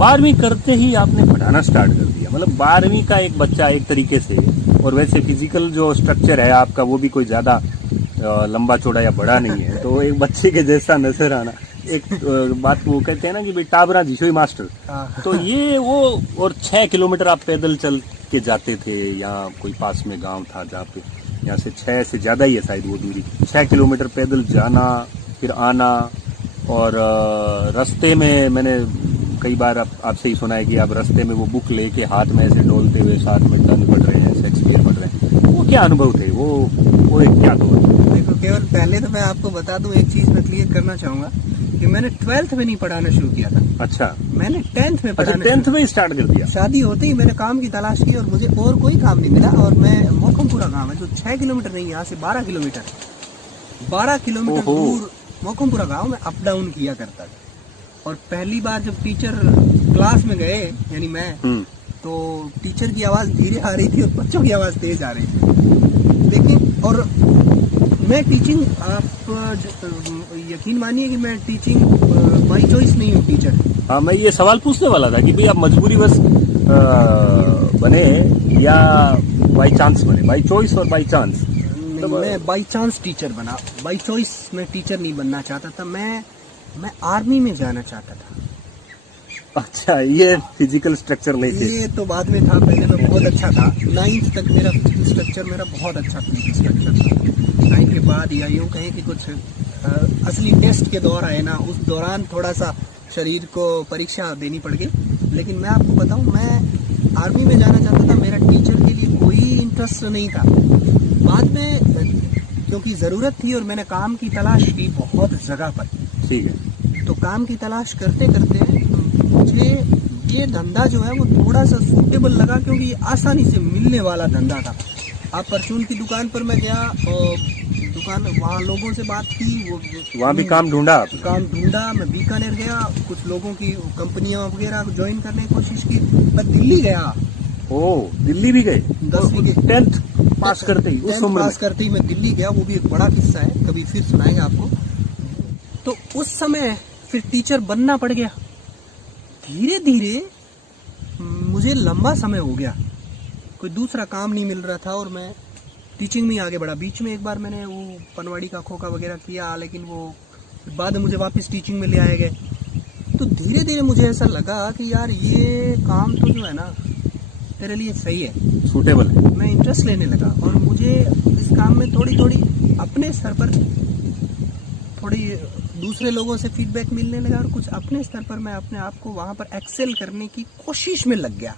12वीं करते ही आपने पढ़ाना स्टार्ट कर दिया, मतलब 12वीं का एक बच्चा एक तरीके से, और वैसे फिजिकल जो स्ट्रक्चर है आपका वो भी कोई ज्यादा लंबा चौड़ा या बड़ा नहीं है, तो एक बच्चे के जैसा नजर आना, एक बात वो कहते हैं ना कि भाई टाबरा जिशोई मास्टर, तो ये वो। और 6 किलोमीटर आप पैदल चल के जाते थे, यहाँ कोई पास में गांव था जहाँ पे, यहाँ से 6 से ज्यादा ही है शायद वो दूरी, 6 किलोमीटर पैदल जाना फिर आना। और रास्ते में मैंने कई बार आपसे ही सुना है कि आप रास्ते में वो बुक लेके हाथ में ऐसे डोलते हुए साथ में टन पढ़ रहे हैं, शेक्सपियर पढ़ रहे हैं, वो क्या अनुभव थे, वो एक क्या दौर? देखो, केवल पहले तो मैं आपको बता दूं, एक चीज मैं क्लियर करना चाहूंगा कि मैंने 12th में नहीं पढ़ाना शुरू किया था। अच्छा, मैंने 10th में पढ़ाना। 10th में ही स्टार्ट कर दिया? शादी होते ही मैंने काम की तलाश की और मुझे और कोई काम नहीं मिला, और मैं मोखमपुरा गाँव है जो 6 किलोमीटर नहीं, यहाँ से 12 किलोमीटर दूर मोखमपुरा गाँव में अप डाउन किया करता था। और पहली बार जब टीचर क्लास में गए, यानी मैं, तो टीचर की आवाज धीरे आ रही थी और बच्चों की आवाज तेज आ रही थी। लेकिन और मैं टीचिंग, आप यकीन मानिए कि मैं टीचिंग बाई चॉइस नहीं हूँ टीचर। हाँ, मैं ये सवाल पूछने वाला था कि भाई आप मजबूरी बस बने या बाई चांस बने? बाई चॉइस और बाई चांस? तो मैं बाई चांस टीचर बना, बाई चॉइस मैं टीचर नहीं बनना चाहता था। मैं आर्मी में जाना चाहता था। अच्छा, ये फिजिकल स्ट्रक्चर नहीं थे? ये तो बाद में था, पहले मैं बहुत अच्छा था। 9th तक मेरा फिजिकल स्ट्रक्चर मेरा बहुत अच्छा फिजिकल स्ट्रक्चर था। 9th के बाद या यूँ कहें कि कुछ असली टेस्ट के दौर आए ना, उस दौरान थोड़ा सा शरीर को परीक्षा देनी पड़ गई। लेकिन मैं आपको बताऊं, मैं आर्मी में जाना चाहता था, मेरा टीचर के लिए कोई इंटरेस्ट नहीं था। बाद में क्योंकि ज़रूरत थी और मैंने काम की तलाश की बहुत जगह पर, ठीक है, तो काम की तलाश करते करते मुझे ये धंधा जो है वो थोड़ा सा सूटेबल लगा, क्योंकि ये आसानी से मिलने वाला धंधा था। आप परचून की दुकान पर मैं गया और दुकान, वहाँ लोगों से बात की, वो वहाँ भी काम ढूंढा? मैं बीकानेर गया, कुछ लोगों की कंपनियां वगैरह ज्वाइन करने की कोशिश की। मैं दिल्ली गया। ओह, दिल्ली भी गए? 10वीं के 10th पास करते ही, उस उम्र पास करते ही मैं दिल्ली गया। वो भी एक बड़ा किस्सा है, कभी फिर सुनाएंगे आपको। तो उस समय फिर टीचर बनना पड़ गया। धीरे धीरे मुझे लंबा समय हो गया, कोई दूसरा काम नहीं मिल रहा था और मैं टीचिंग में आगे बढ़ा। बीच में एक बार मैंने वो पनवाड़ी का खोखा वगैरह किया, लेकिन वो बाद में मुझे वापस टीचिंग में ले आए गए। तो धीरे धीरे मुझे ऐसा लगा कि यार ये काम तो जो है ना तेरे लिए सही है, सूटेबल है। मैं इंटरेस्ट लेने लगा और मुझे इस काम में थोड़ी थोड़ी अपने स्तर पर थोड़ी दूसरे लोगों से फीडबैक मिलने लगा, और कुछ अपने स्तर पर मैं अपने आप को वहाँ पर एक्सेल करने की कोशिश में लग गया।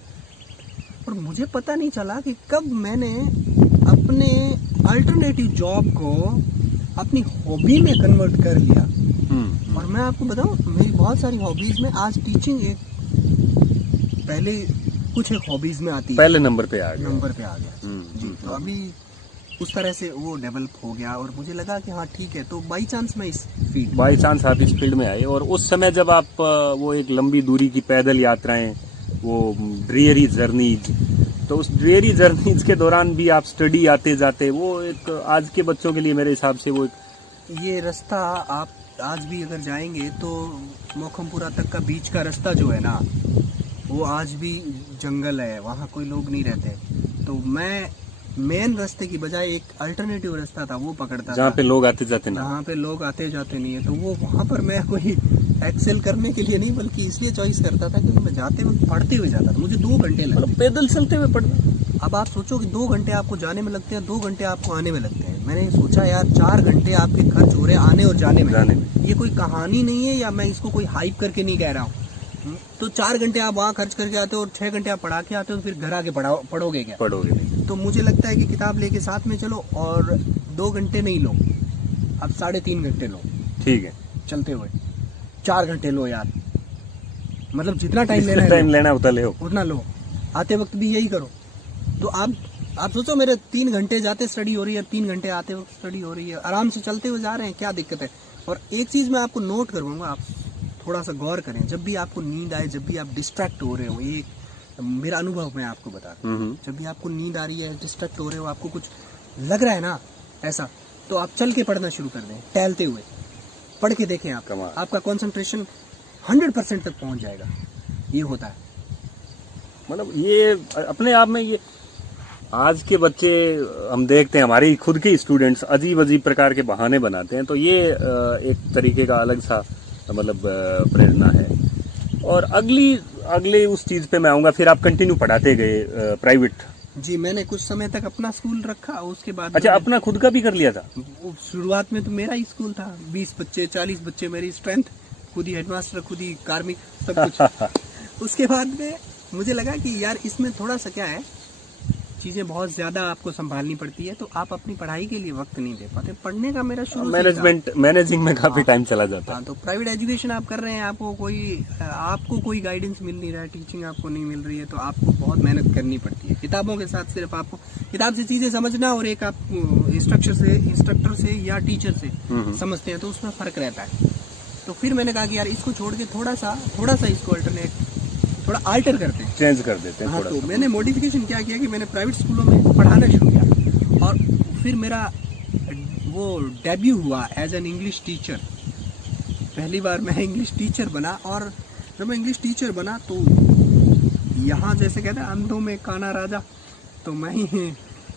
और मुझे पता नहीं चला कि कब मैंने अपने अल्टरनेटिव जॉब को अपनी हॉबी में कन्वर्ट कर लिया। और मैं आपको बताऊं, मेरी बहुत सारी हॉबीज में आज टीचिंग एक पहले कुछ एक हॉबीज में आती है, पहले नंबर पे आ गया। जी। तो अभी उस तरह से वो डेवलप हो गया और मुझे लगा कि हाँ ठीक है। तो बाई चांस मैं इस फील्ड, बाई चांस आप इस फील्ड में आए। और उस समय जब आप वो एक लंबी दूरी की पैदल यात्राएं, वो ड्रियरी जर्नीज, तो उस ड्रियरी जर्नीज के दौरान भी आप स्टडी आते जाते, वो एक आज के बच्चों के लिए मेरे हिसाब से वो ये रास्ता आप आज भी अगर जाएंगे तो मोखमपुरा तक का बीच का रास्ता जो है ना, वो आज भी जंगल है, वहाँ कोई लोग नहीं रहते। तो मैं मेन रास्ते की बजाय एक अल्टरनेटिव रास्ता था वो पकड़ता, जहाँ पे लोग आते जाते ना, जहाँ पे लोग आते जाते नहीं है। तो वो वहाँ पर मैं कोई एक्सेल करने के लिए नहीं, बल्कि इसलिए चॉइस करता था क्योंकि मैं जाते वक्त पढ़ते हुए जाता था। मुझे 2 घंटे लगते, पैदल चलते हुए पढ़ना। अब आप सोचो कि 2 घंटे आपको जाने में लगते हैं, 2 घंटे आपको आने में लगते हैं। मैंने सोचा यार 4 घंटे आपके खर्च हो रहे हैं आने और जाने में। ये कोई कहानी नहीं है, या मैं इसको कोई हाइप करके नहीं कह रहा हूँ। तो 4 घंटे आप वहाँ खर्च करके आते हो और 6 घंटे आप पढ़ा के आते हो, तो फिर घर आके पढ़ोगे क्या? पढ़ोगे नहीं। तो मुझे लगता है कि किताब लेके साथ में चलो और 2 घंटे नहीं लो, अब 3.5 घंटे लो, ठीक है, चलते हुए 4 घंटे लो यार, मतलब जितना टाइम लेना होता ले उतना लो, आते वक्त भी यही करो। तो आप सोचो मेरे 3 घंटे जाते स्टडी हो रही है, 3 घंटे आते वक्त स्टडी हो रही है, आराम से चलते हुए जा रहे हैं, क्या दिक्कत है? और एक चीज मैं आपको नोट करवाऊंगा, आप थोड़ा सा गौर करें, जब भी आपको नींद आए, जब भी आप डिस्ट्रैक्ट हो रहे हो, ये मेरा अनुभव मैं आपको बता रहा हूँ, जब भी आपको नींद आ रही है, डिस्ट्रैक्ट हो रहे हो, आपको कुछ लग रहा है ना ऐसा, तो आप चल के पढ़ना शुरू कर दें, टहलते हुए पढ़ के देखें, आपका कंसंट्रेशन 100% तक पहुंच जाएगा। ये होता है। मतलब ये अपने आप में ये आज के बच्चे हम देखते हैं, हमारे खुद के स्टूडेंट्स अजीब अजीब प्रकार के बहाने बनाते हैं, तो ये एक तरीके का अलग सा मतलब प्रेरणा है। और अगली उस चीज पे मैं आऊंगा, फिर आप कंटिन्यू पढ़ाते गए प्राइवेट? जी, मैंने कुछ समय तक अपना स्कूल रखा, उसके बाद अच्छा, अपना खुद का भी कर लिया था? शुरुआत में तो मेरा ही स्कूल था, 20 बच्चे 40 बच्चे, मेरी स्ट्रेंथ, खुद ही हेडमास्टर, खुद ही कार्मिक, सब कुछ। उसके बाद में मुझे लगा कि यार इसमें थोड़ा सा क्या है, चीजें बहुत ज्यादा आपको संभालनी पड़ती है, तो आप अपनी पढ़ाई के लिए वक्त नहीं दे पाते। पढ़ने का मेरा शुरू मैनेजिंग में काफी टाइम चला जाता है। हाँ, तो प्राइवेट एजुकेशन आप कर रहे हैं, आपको कोई गाइडेंस मिल नहीं रहा है, टीचिंग आपको नहीं मिल रही है, तो आपको बहुत मेहनत करनी पड़ती है। किताबों के साथ सिर्फ आपको किताब से चीजें समझना और एक आप इंस्ट्रक्टर से या टीचर से समझते हैं, तो उसमें फर्क रहता है। तो फिर मैंने कहा कि यार इसको छोड़ के थोड़ा सा इसको थोड़ा अल्टर करते हैं, चेंज कर देते हैं। हाँ, तो मैंने मॉडिफिकेशन क्या किया कि मैंने प्राइवेट स्कूलों में पढ़ाना शुरू किया, और फिर मेरा वो डेब्यू हुआ एज एन इंग्लिश टीचर। पहली बार मैं इंग्लिश टीचर बना, और जब मैं इंग्लिश टीचर बना तो यहाँ जैसे कहते हैं अंधों में काना राजा, तो मैं ही,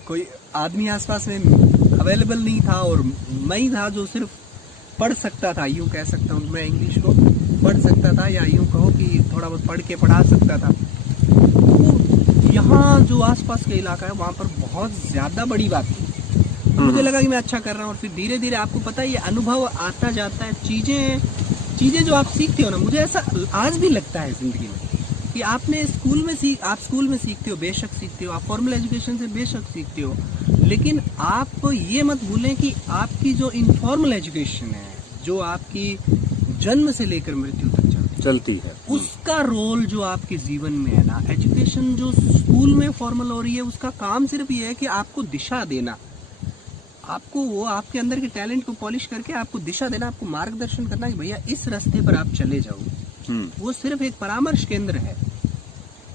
कोई आदमी आसपास में अवेलेबल नहीं था, और मैं ही था जो सिर्फ पढ़ सकता था, यूँ कह सकता हूँ। मैं इंग्लिश को पढ़ सकता था, या यूँ कहो कि थोड़ा बहुत पढ़ के पढ़ा सकता था। तो यहाँ जो आसपास का इलाका है वहाँ पर बहुत ज़्यादा बड़ी बात थी, तो मुझे लगा कि मैं अच्छा कर रहा हूँ। और फिर धीरे धीरे आपको पता है ये अनुभव आता जाता है, चीज़ें जो आप सीखते हो ना, मुझे ऐसा आज भी लगता है ज़िंदगी में कि आपने आप स्कूल में सीखते हो, बेशक सीखते हो, आप फॉर्मल एजुकेशन से बेशक सीखते हो, लेकिन आप ये मत भूलें कि आपकी जो इनफॉर्मल एजुकेशन है, जो आपकी जन्म से लेकर मृत्यु तक चलती है, उसका रोल जो आपके जीवन में है ना, एजुकेशन जो स्कूल में फॉर्मल हो रही है, उसका काम सिर्फ ये है कि आपको दिशा देना, आपको वो आपके अंदर के टैलेंट को पॉलिश करके आपको दिशा देना, आपको मार्गदर्शन करना कि भैया इस रास्ते पर आप चले जाओ। वो सिर्फ एक परामर्श केंद्र है।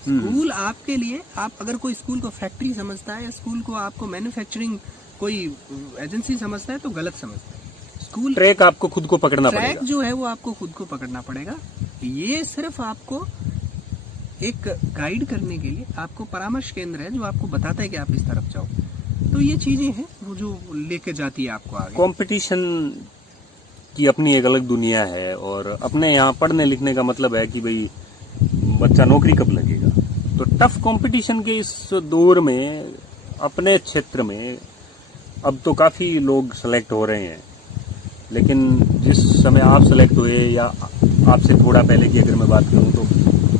स्कूल आपके लिए, आप अगर कोई स्कूल को फैक्ट्री समझता है, या स्कूल को आपको मैन्युफैक्चरिंग कोई एजेंसी समझता है, तो गलत समझता है। स्कूल ट्रैक आपको खुद को पकड़ना पड़ेगा, ट्रैक जो है वो आपको खुद को पकड़ना पड़ेगा। ये सिर्फ आपको एक गाइड करने के लिए, आपको परामर्श केंद्र है जो आपको बताता है कि आप इस तरफ जाओ। तो ये चीजें हैं वो जो लेके जाती है आपको आगे। कंपटीशन की अपनी एक अलग दुनिया है, और अपने यहाँ पढ़ने लिखने का मतलब है कि भाई बच्चा नौकरी कब लगेगा। तो टफ कंपटीशन के इस दौर में अपने क्षेत्र में अब तो काफी लोग सेलेक्ट हो रहे हैं, लेकिन जिस समय आप सेलेक्ट हुए या आपसे थोड़ा पहले की अगर मैं बात करूं, तो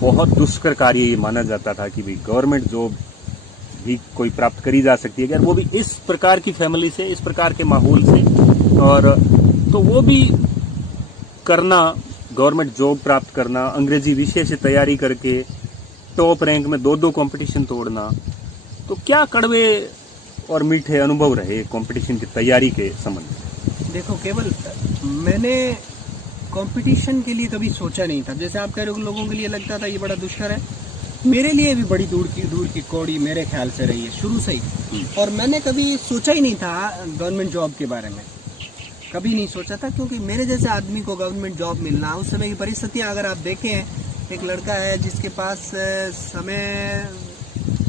बहुत दुष्कर कार्य ये माना जाता था कि भाई गवर्नमेंट जॉब भी कोई प्राप्त करी जा सकती है, अगर वो भी इस प्रकार की फैमिली से, इस प्रकार के माहौल से, और तो वो भी करना, गवर्नमेंट जॉब प्राप्त करना, अंग्रेजी विषय से तैयारी करके टॉप रैंक में 2-2 कंपटीशन तोड़ना। तो क्या कड़वे और मीठे अनुभव रहे कंपटीशन की तैयारी के संबंध में? देखो, केवल मैंने कंपटीशन के लिए कभी सोचा नहीं था। जैसे आप कह रहे हो लोगों के लिए लगता था ये बड़ा दुष्कर है, मेरे लिए भी बड़ी दूर की कौड़ी मेरे ख्याल से रही है शुरू से ही। और मैंने कभी सोचा ही नहीं था गवर्नमेंट जॉब के बारे में, कभी नहीं सोचा था, क्योंकि मेरे जैसे आदमी को गवर्नमेंट जॉब मिलना, उस समय की परिस्थितियां अगर आप देखें, एक लड़का है जिसके पास समय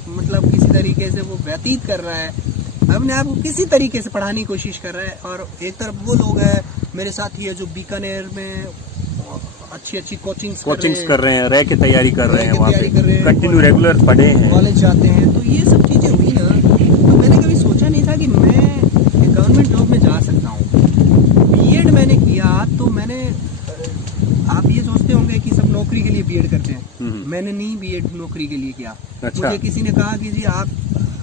मतलब किसी तरीके से वो व्यतीत कर रहा है, अपने आप को किसी तरीके से पढ़ाने की कोशिश कर रहा है, और एक तरफ वो लोग हैं मेरे साथी है जो बीकानेर में अच्छी कोचिंग्स कर रहे हैं, रह के तैयारी कर रहे हैं, वहाँ पे कंटिन्यू रेगुलर पढ़े हैं, कॉलेज जाते हैं। तो ये सब चीजें हुई ना, तो मैंने कभी सोचा नहीं था कि मैं गवर्नमेंट जॉब में जा सकता हूँ। बीएड मैंने किया, तो मैंने, आप ये सोचते होंगे कि सब नौकरी के लिए बीएड करते हैं, मैंने नहीं बीएड नौकरी के लिए किया। अच्छा। मुझे किसी ने कहा कि जी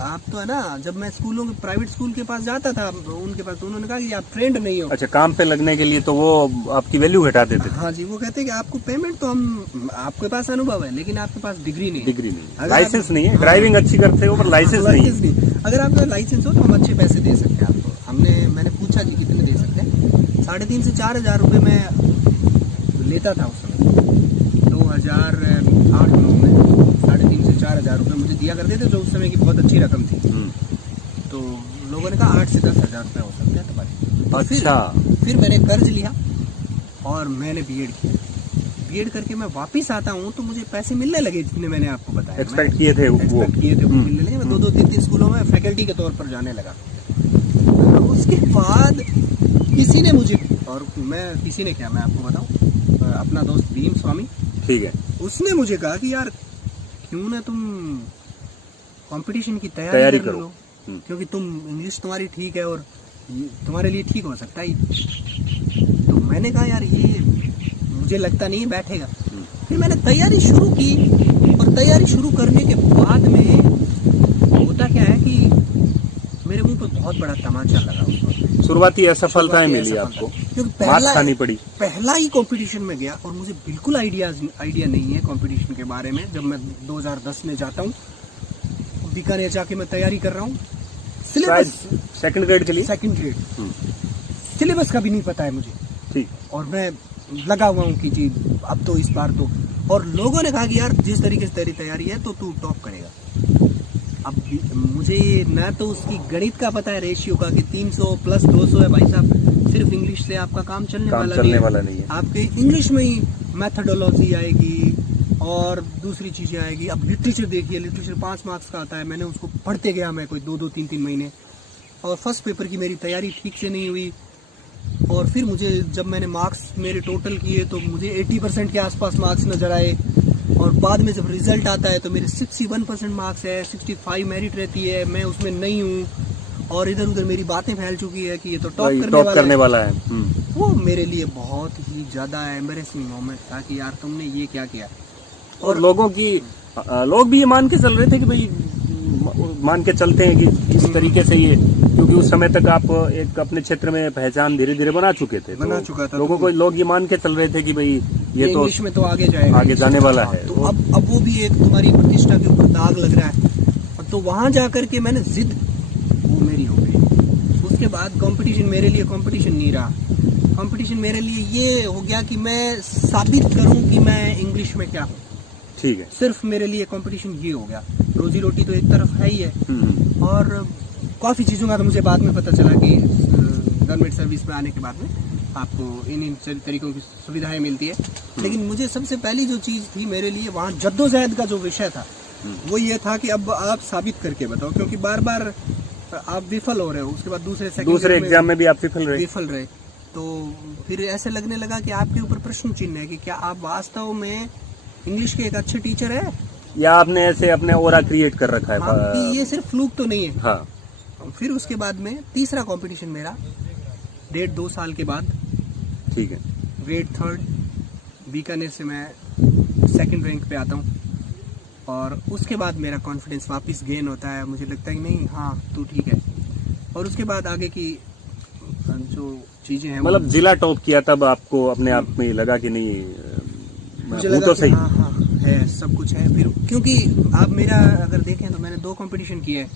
आप तो है ना, जब मैं स्कूलों के प्राइवेट स्कूल के पास जाता था उनके पास, तो उन्होंने कहा कि आप ट्रेंड नहीं हो। अच्छा, काम पे लगने के लिए तो वो आपकी वैल्यू घटा देते थे। हाँ जी, वो कहते हैं कि आपको पेमेंट तो हम, आपके पास अनुभव है लेकिन आपके पास डिग्री नहीं है, लाइसेंस नहीं है, ड्राइविंग अच्छी करते हो पर लाइसेंस नहीं। अगर आपका लाइसेंस हो तो हम अच्छे पैसे दे सकते हैं आपको। मैंने पूछा जी कितने दे सकते हैं, 3,500 से 4,000 रुपये मैं लेता था उस समय, 2008-9 में 3,500 से 4,000 रुपये मुझे दिया करते थे, जो उस समय की बहुत अच्छी रकम थी। तो लोगों ने कहा 8 से 10,000 रुपये हो सकते हैं तुम्हारे। अच्छा। फिर मैंने कर्ज लिया और मैंने बीएड किया। बीएड करके मैं वापस आता हूँ तो मुझे पैसे मिलने लगे, जितने मैंने आपको बताया, एक्सपेक्ट किए थे वो। एक्सपेक्ट किए थे वो मिलने लगे। मैं 2-2 3-3 स्कूलों में फैकल्टी के तौर पर जाने लगा। उसके बाद किसी ने मुझे, और किसी ने क्या, मैं आपको बताऊं, अपना दोस्त भीम स्वामी, ठीक है, उसने मुझे कहा कि यार क्यों ना तुम कंपटीशन की तैयारी तैयारी कर करो। लो, क्योंकि तुम इंग्लिश तुम्हारी ठीक है और तुम्हारे लिए ठीक हो सकता है। तो मैंने कहा यार ये मुझे लगता नहीं है बैठेगा। फिर मैंने तैयारी शुरू की, और तैयारी शुरू करने के बाद में होता क्या है कि मेरे मुंह पर बहुत बड़ा तमाचा लगा उस वक्त। शुरुआती असफलताएं मिली आपको, क्योंकि मात खानी पड़ी। पहला ही कंपटीशन में गया और मुझे बिल्कुल आइडिया नहीं है कंपटीशन के बारे में। जब मैं 2010 में जाता हूँ बीकानेर, जाके मैं तैयारी कर रहा हूँ सिलेबस, सेकंड ग्रेड के लिए, सेकंड ग्रेड, सिलेबस का भी नहीं पता है मुझे, ठीक, और मैं लगा हुआ हूँ कि जी अब तो इस बार तो, और लोगों ने कहा कि यार जिस तरीके से तेरी तैयारी है तो तू टॉप करेगा। अब मुझे ना तो उसकी गणित का पता है, रेशियो का, कि 300 प्लस 200 है भाई साहब, सिर्फ इंग्लिश से आपका काम चलने वाला नहीं है। आपके इंग्लिश में ही मैथडोलॉजी आएगी और दूसरी चीजें आएगी। अब लिटरेचर देखिए, लिटरेचर 5 मार्क्स का आता है, मैंने उसको पढ़ते गया मैं कोई 2-2 3-3 महीने, और फर्स्ट पेपर की मेरी तैयारी ठीक से नहीं हुई। और फिर मुझे जब मैंने मार्क्स मेरे टोटल किए तो मुझे 80% के आसपास मार्क्स नजर आए, और बाद में जब रिजल्ट आता है तो मेरे 61% मार्क्स है, 65 मेरिट रहती है, मैं उसमें नहीं हूँ, और इधर उधर मेरी बातें फैल चुकी है कि ये तो टॉप करने वाला है। वो मेरे लिए बहुत ही ज्यादा एम्बैरेसिंग मोमेंट था कि यार तुमने ये क्या किया। और लोग भी ये मान के चल रहे थे कि भाई, मान के चलते हैं कि इस तरीके से ये, क्योंकि उस समय तक आप एक अपने क्षेत्र में पहचान धीरे धीरे बना चुके थे, बना चुका था, लोगों को, लोग ये मान के चल रहे थे कि भाई ये तो इंग्लिश में तो आगे जाएगा, आगे जाने वाला है। तो अब वो भी एक तुम्हारी प्रतिष्ठा के ऊपर दाग लग रहा है। तो वहां जाकर के मैंने जिद वो मेरी हो गई। उसके बाद कंपटीशन मेरे लिए कंपटीशन नहीं रहा, कंपटीशन मेरे लिए ये हो गया कि मैं साबित करूं कि मैं इंग्लिश में क्या हूं। ठीक है, सिर्फ मेरे लिए कंपटीशन ये हो गया। रोजी रोटी तो एक तरफ है ही है, और काफ़ी चीज़ों का तो मुझे बाद में पता चला कि गवर्नमेंट सर्विस में आने के बाद में आपको इन तरीकों की सुविधाएं मिलती है। लेकिन मुझे सबसे पहली जो चीज़ थी मेरे लिए वहाँ जद्दोजहद का जो विषय था वो ये था कि अब आप साबित करके बताओ, क्योंकि बार बार आप विफल हो रहे हो, उसके बाद दूसरे एग्जाम में भी आप विफल रहे। तो फिर ऐसे लगने लगा कि आपके ऊपर प्रश्न चिन्ह है कि क्या आप वास्तव में इंग्लिश के एक अच्छे टीचर है, या आपने ऐसे अपने ओरा क्रिएट कर रखा है। हाँ, कि ये सिर्फ फ्लूक तो नहीं है। हाँ। फिर उसके बाद में तीसरा कंपटीशन मेरा 1.5-2 साल के बाद, ठीक है, ग्रेड 3 बीकानेर से मैं सेकंड रैंक पे आता हूँ, और उसके बाद मेरा कॉन्फिडेंस वापस गेन होता है, मुझे लगता है कि नहीं हाँ तू ठीक है। और उसके बाद आगे की जो चीजें हैं, मतलब जिला टॉप किया तब आपको अपने आप में लगा कि नहीं, मुझे लगा तो कि सही हाँ है, सब कुछ है। फिर क्योंकि आप मेरा अगर देखें तो मैंने 2 कंपटीशन किए,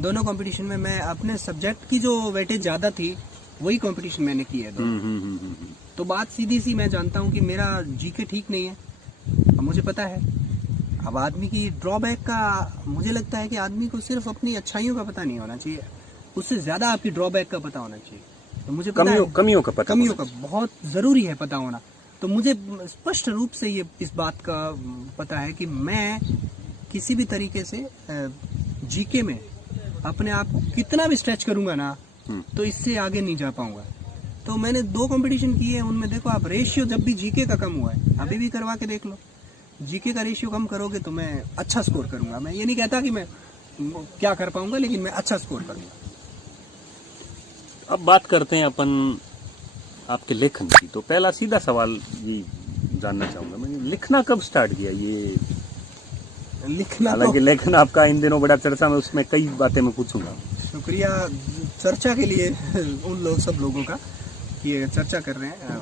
दोनों कंपटीशन में मैं अपने सब्जेक्ट की जो वेटेज ज्यादा थी वही कंपटीशन मैंने की है। तो बात सीधी सी, मैं जानता हूँ कि मेरा जीके ठीक नहीं है, अब मुझे पता है। अब आदमी की ड्रॉबैक का, मुझे लगता है कि आदमी को सिर्फ अपनी अच्छाइयों का पता नहीं होना चाहिए, उससे ज्यादा आपकी ड्रॉबैक का पता होना चाहिए। तो मुझे कमियों का बहुत जरूरी है पता होना। तो मुझे स्पष्ट रूप से ये इस बात का पता है कि मैं किसी भी तरीके से जीके में अपने आप को कितना भी स्ट्रेच करूंगा ना, तो इससे आगे नहीं जा पाऊंगा। तो मैंने 2 कंपटीशन किए, उनमें देखो आप रेशियो जब भी जीके का कम हुआ है, अभी भी करवा के देख लो, जीके का रेशियो कम करोगे तो मैं अच्छा स्कोर करूंगा। मैं ये नहीं कहता कि मैं क्या कर पाऊंगा, लेकिन मैं अच्छा स्कोर करूंगा। अब बात करते हैं अपन आपके लेखन की। तो पहला सीधा सवाल ये जानना चाहूंगा, मैंने लिखना कब स्टार्ट किया? ये लिखना, हालांकि लेखन आपका इन दिनों बड़ा चर्चा में, उसमें कई बातें मैं पूछूंगा। शुक्रिया चर्चा के लिए सब लोगों का कि ये चर्चा कर रहे हैं।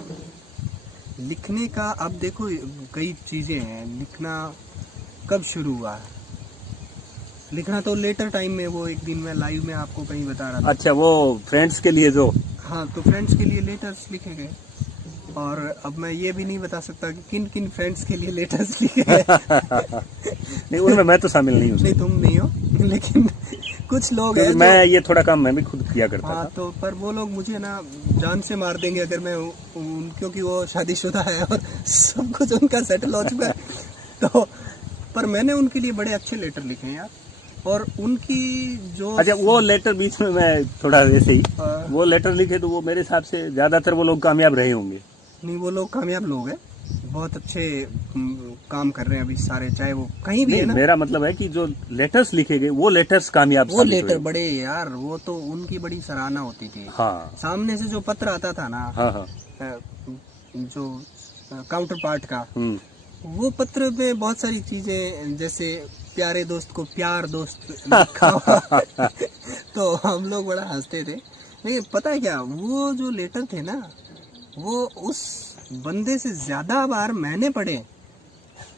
लिखने का अब देखो कई चीजें हैं। लिखना कब शुरू हुआ? लिखना तो लेटर टाइम में, वो एक दिन मैं लाइव में आपको कहीं बता रहा था। अच्छा, वो फ्रेंड्स के लिए जो, हाँ, तो फ्रेंड्स के लिए लेटर्स लिखे गए, और अब मैं ये भी नहीं बता सकता कि किन किन फ्रेंड्स के लिए लेटर्स लिखे गए। नहीं, उनमें मैं तो शामिल नहीं हूँ। नहीं, तुम नहीं हो, लेकिन कुछ लोग क्योंकि हैं मैं ये थोड़ा काम मैं भी खुद किया करता हाँ, था। तो पर वो लोग मुझे ना जान से मार देंगे अगर मैं क्योंकि वो शादीशुदा है और सब कुछ उनका सेटल हो चुका है। तो पर मैंने उनके लिए बड़े अच्छे लेटर लिखे हैं यार, और उनकी जो अच्छा, वो लेटर बीच में मैं थोड़ा वैसे ही हाँ। वो लेटर लिखे तो वो मेरे हिसाब से ज्यादातर वो लोग कामयाब रहे होंगे। नहीं, वो लोग कामयाब लोग हैं, बहुत अच्छे काम कर रहे हैं अभी सारे, चाहे वो कहीं भी नहीं, है ना। मेरा मतलब है कि जो लेटर्स लिखे गए वो लेटर्स कामयाब वो साबित लेटर हुए। बड़े यार, वो तो उनकी बड़ी सराहना होती थी। हाँ सामने से जो पत्र आता था ना, हाँ हाँ। जो काउंटर पार्ट का, हम्म। वो पत्र में बहुत सारी चीजें, जैसे प्यारे दोस्त को प्यार दोस्त लिखा हुआ। तो हम लोग बड़ा हंसते थे। लेकिन पता है क्या, वो जो लेटर थे ना, वो उस बंदे से ज्यादा बार मैंने पढ़े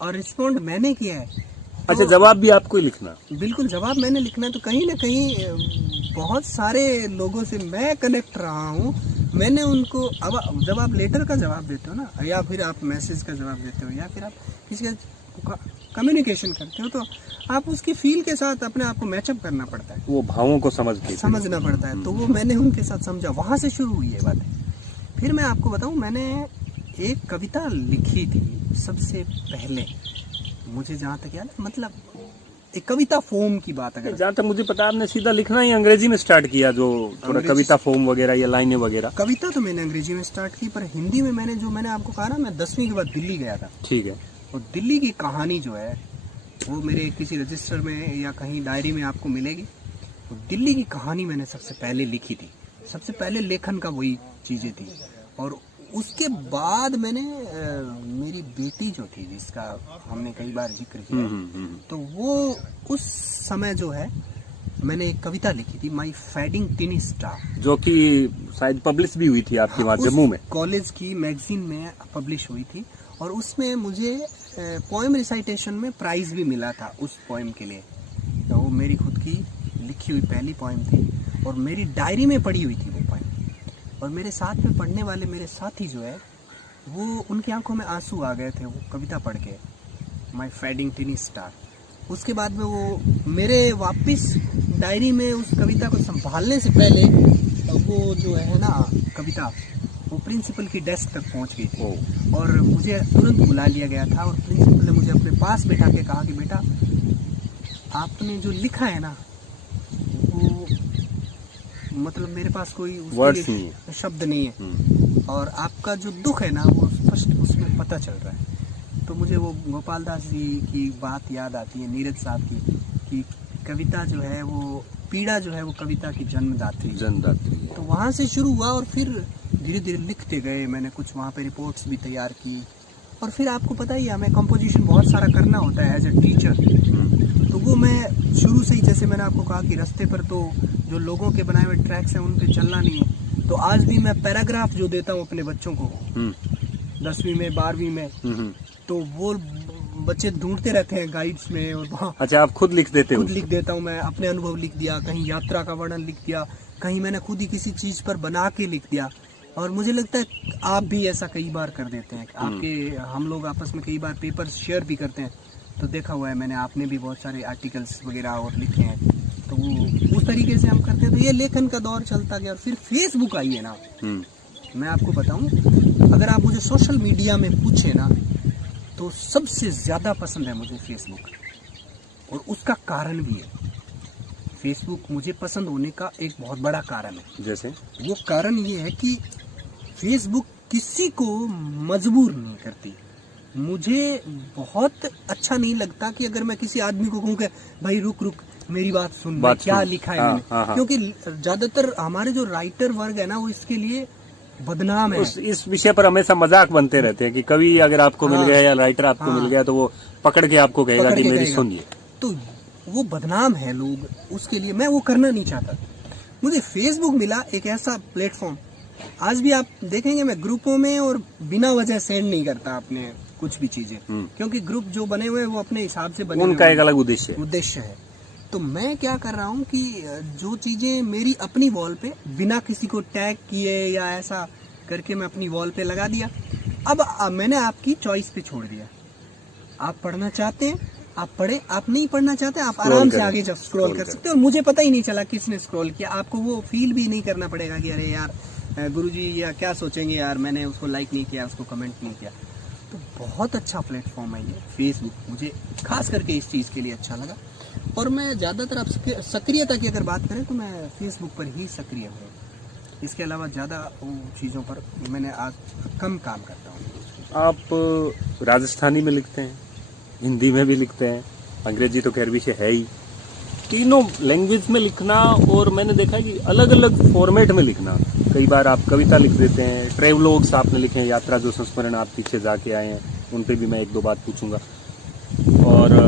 और रिस्पॉन्ड मैंने किया है। तो अच्छा, जवाब भी आपको ही लिखना? बिल्कुल जवाब मैंने लिखना है। तो कहीं ना कहीं बहुत सारे लोगों से मैं कनेक्ट रहा हूँ। मैंने उनको, अब जब आप लेटर का जवाब देते हो ना, या फिर आप मैसेज का जवाब देते हो, या फिर आप किसी का कम्युनिकेशन करते हो, तो आप उसकी फील के साथ अपने आप को मैचअप करना पड़ता है, वो भावों को समझना पड़ता है। तो वो मैंने उनके साथ समझा, वहाँ से शुरू हुई है बात। फिर मैं आपको बताऊँ, मैंने एक कविता लिखी थी सबसे पहले, मुझे जहाँ तक याद है, मतलब एक कविता फॉर्म की बात अगर, जहाँ तक मुझे पता आपने सीधा लिखना ही अंग्रेजी में स्टार्ट किया, जो थोड़ा अंग्रेजी कविता फॉर्म वगैरह या लाइनें वगैरह। कविता तो मैंने अंग्रेजी में स्टार्ट की, पर हिंदी में मैंने आपको कहा ना, मैं 10वीं के बाद दिल्ली गया था। ठीक है। और दिल्ली की कहानी जो है वो मेरे किसी रजिस्टर में या कहीं डायरी में आपको मिलेगी। तो दिल्ली की कहानी मैंने सबसे पहले लिखी थी, सबसे पहले लेखन का वही चीज़ें थी। और उसके बाद मैंने मेरी बेटी जो थी, जिसका हमने कई बार जिक्र किया, तो वो उस समय जो है मैंने एक कविता लिखी थी, माई फेडिंग टिनी स्टार, जो कि शायद पब्लिश भी हुई थी आपके वहाँ जम्मू में, कॉलेज की मैगजीन में पब्लिश हुई थी। और उसमें मुझे पोएम रिसाइटेशन में प्राइज भी मिला था उस पोएम के लिए। तो वो मेरी खुद की लिखी हुई पहली पोएम थी, और मेरी डायरी में पढ़ी हुई थी वो पोएम। और मेरे साथ में पढ़ने वाले मेरे साथी जो है, वो उनकी आंखों में आंसू आ गए थे वो कविता पढ़ के, माई फेडिंग टिनी स्टार। उसके बाद में वो मेरे वापस डायरी में उस कविता को संभालने से पहले वो जो है ना कविता, वो प्रिंसिपल की डेस्क तक पहुंच गई थी। और मुझे तुरंत बुला लिया गया था, और प्रिंसिपल ने मुझे अपने पास बैठा के कहा कि बेटा, आपने जो लिखा है ना, वो मतलब मेरे पास कोई उसके लिए शब्द नहीं है, और आपका जो दुख है ना, वो स्पष्ट उसमें पता चल रहा है। तो मुझे वो गोपाल दास जी की बात याद आती है, नीरज साहब की, कि कविता जो है वो, पीड़ा जो है वो कविता की जन्मदात्री है। तो वहाँ से शुरू हुआ, और फिर धीरे धीरे लिखते गए। मैंने कुछ वहाँ पे रिपोर्ट्स भी तैयार की, और फिर आपको पता ही है, हमें कंपोजिशन बहुत सारा करना होता है एज ए टीचर। तो वो मैं शुरू से ही, जैसे मैंने आपको कहा कि रास्ते पर तो जो लोगों के बनाए हुए ट्रैक्स हैं उन पे चलना नहीं है, तो आज भी मैं पैराग्राफ जो देता हूँ अपने बच्चों को 10वीं में 12वीं में, तो वो बच्चे ढूंढते रहते हैं गाइड्स में, और अच्छा, आप खुद लिख देते हो? खुद लिख देता हूँ मैं, अपने अनुभव लिख दिया, कहीं यात्रा का वर्णन लिख दिया, कहीं मैंने खुद ही किसी चीज पर बना के लिख दिया। और मुझे लगता है आप भी ऐसा कई बार कर देते हैं, आपके हम लोग आपस में कई बार पेपर शेयर भी करते हैं, तो देखा हुआ है मैंने, आपने भी बहुत सारे आर्टिकल्स वगैरह और लिखे हैं, तो वो उस तरीके से हम करते हैं। तो ये लेखन का दौर चलता गया। और फिर फेसबुक आई है ना, मैं आपको बताऊं, अगर आप मुझे सोशल मीडिया में पूछे ना, तो सबसे ज़्यादा पसंद है मुझे फेसबुक, और उसका कारण भी है। फेसबुक मुझे पसंद होने का एक बहुत बड़ा कारण है। जैसे वो कारण ये है कि फेसबुक किसी को मजबूर नहीं करती। मुझे बहुत अच्छा नहीं लगता कि अगर मैं किसी आदमी को कहूँ कि भाई रुक मेरी बात सुन, क्या लिखा है मैंने। हाँ। क्योंकि ज़्यादातर हमारे जो राइटर वर्ग है ना, वो इसके लिए बदनाम है। इस विषय पर हमेशा मजाक बनते रहते हैं कि कवि अगर आपको मिल गया या राइटर आपको मिल गया, तो वो पकड़ के आपको कहेगा कि मेरी सुनिए। तो वो बदनाम है लोग, उसके लिए मैं वो करना नहीं चाहता। मुझे फेसबुक मिला एक ऐसा प्लेटफॉर्म, आज भी आप देखेंगे मैं ग्रुपों में और बिना वजह सेंड नहीं करता अपने कुछ भी चीजें, क्योंकि ग्रुप जो बने हुए हैं वो अपने हिसाब से बने, उनका एक अलग उद्देश्य है। तो मैं क्या कर रहा हूँ कि जो चीजें मेरी अपनी वॉल पे बिना किसी को टैग किए या ऐसा करके मैं अपनी वॉल पे लगा दिया। अब मैंने आपकी चॉइस पे छोड़ दिया, आप पढ़ना चाहते हैं आप पढ़े, आप नहीं पढ़ना चाहते आप Scroll आराम से करें, आगे स्क्रॉल कर scroll सकते हो और मुझे पता ही नहीं चला किसने स्क्रॉल किया। आपको वो फील भी नहीं करना पड़ेगा कि अरे यार गुरुजी या क्या सोचेंगे यार मैंने उसको लाइक नहीं किया, उसको कमेंट नहीं किया। तो बहुत अच्छा प्लेटफॉर्म है ये फेसबुक, मुझे खास करके इस चीज़ के लिए अच्छा लगा। और मैं ज़्यादातर आप सक्रियता की अगर बात करें तो मैं फेसबुक पर ही सक्रिय हूँ, इसके अलावा ज़्यादा चीज़ों पर मैंने आज कम काम करता हूँ। आप राजस्थानी में लिखते हैं, हिंदी में भी लिखते हैं, अंग्रेजी तो खैर विषय है ही, तीनों लैंग्वेज में लिखना। और मैंने देखा है कि अलग अलग फॉर्मेट में लिखना, कई बार आप कविता लिख देते हैं, ट्रेवलॉग्स आपने लिखे हैं, यात्रा जो संस्मरण आप पीछे जाके आए हैं उन पे भी मैं एक दो बात पूछूंगा। और